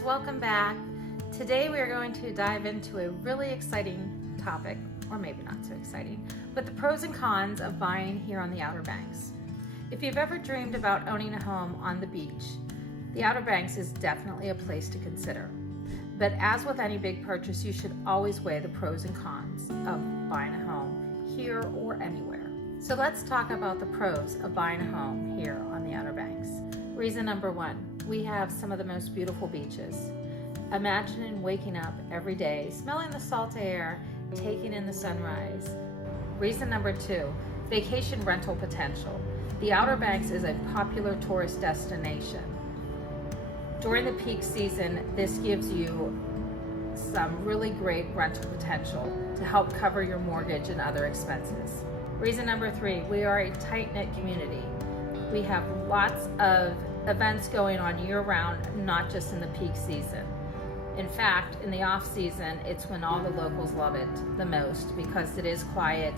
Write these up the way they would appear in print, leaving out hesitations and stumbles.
friends, welcome back. Today we are going to dive into a really exciting topic, or maybe not so exciting, but the pros and cons of buying here on the Outer Banks. If you've ever dreamed about owning a home on the beach, the Outer Banks is definitely a place to consider. But as with any big purchase, you should always weigh the pros and cons of buying a home here or anywhere. So let's talk about the pros of buying a home here on the Outer Banks. Reason number one, we have some of the most beautiful beaches. Imagine waking up every day, smelling the salt air, taking in the sunrise. Reason number two, vacation rental potential. The Outer Banks is a popular tourist destination. During the peak season, this gives you some really great rental potential to help cover your mortgage and other expenses. Reason number three, we are a tight-knit community. We have lots of events going on year-round, not just in the peak season. In fact, in the off-season, it's when all the locals love it the most because it is quiet.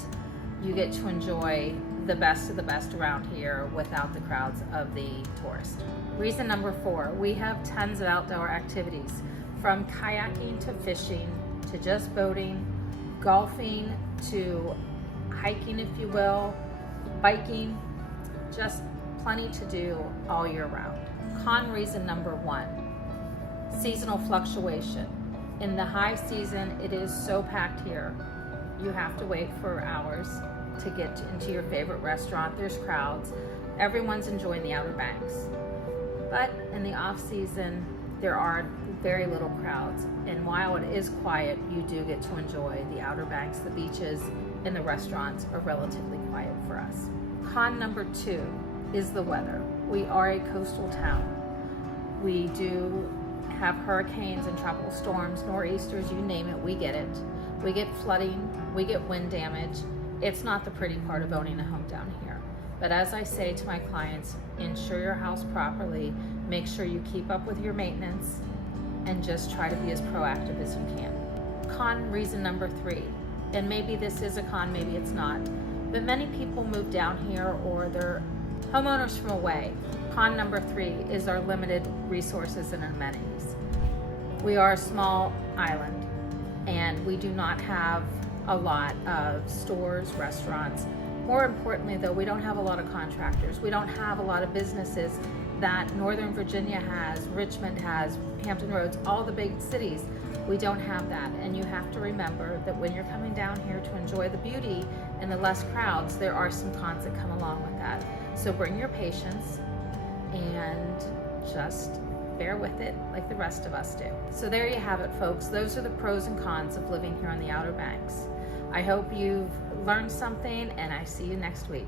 You get to enjoy the best of the best around here without the crowds of the tourists. Reason number four, we have tons of outdoor activities, from kayaking to fishing to just boating, golfing to hiking, if you will, biking, just plenty to do all year round. Con reason number one, seasonal fluctuation. In the high season, it is so packed here. You have to wait for hours to get into your favorite restaurant. There's crowds. Everyone's enjoying the Outer Banks. But in the off season, there are very little crowds. And while it is quiet, you do get to enjoy the Outer Banks. The beaches and the restaurants are relatively quiet for us. Con number two is the weather. We are a coastal town. We do have hurricanes and tropical storms, nor'easters, you name it, we get it. We get flooding, we get wind damage. It's not the pretty part of owning a home down here. But as I say to my clients, insure your house properly, make sure you keep up with your maintenance, and just try to be as proactive as you can. Con reason number three, and maybe this is a con, maybe it's not, but many people move down here or they're homeowners from away. Con number three is our limited resources and amenities. We are a small island and we do not have a lot of stores, restaurants. More importantly though, we don't have a lot of contractors. We don't have a lot of businesses that Northern Virginia has, Richmond has, Hampton Roads, all the big cities. We don't have that, and you have to remember that when you're coming down here to enjoy the beauty and the less crowds, there are some cons that come along with that. So bring your patience and just bear with it like the rest of us do. So there you have it, folks. Those are the pros and cons of living here on the Outer Banks. I hope you've learned something, and I see you next week.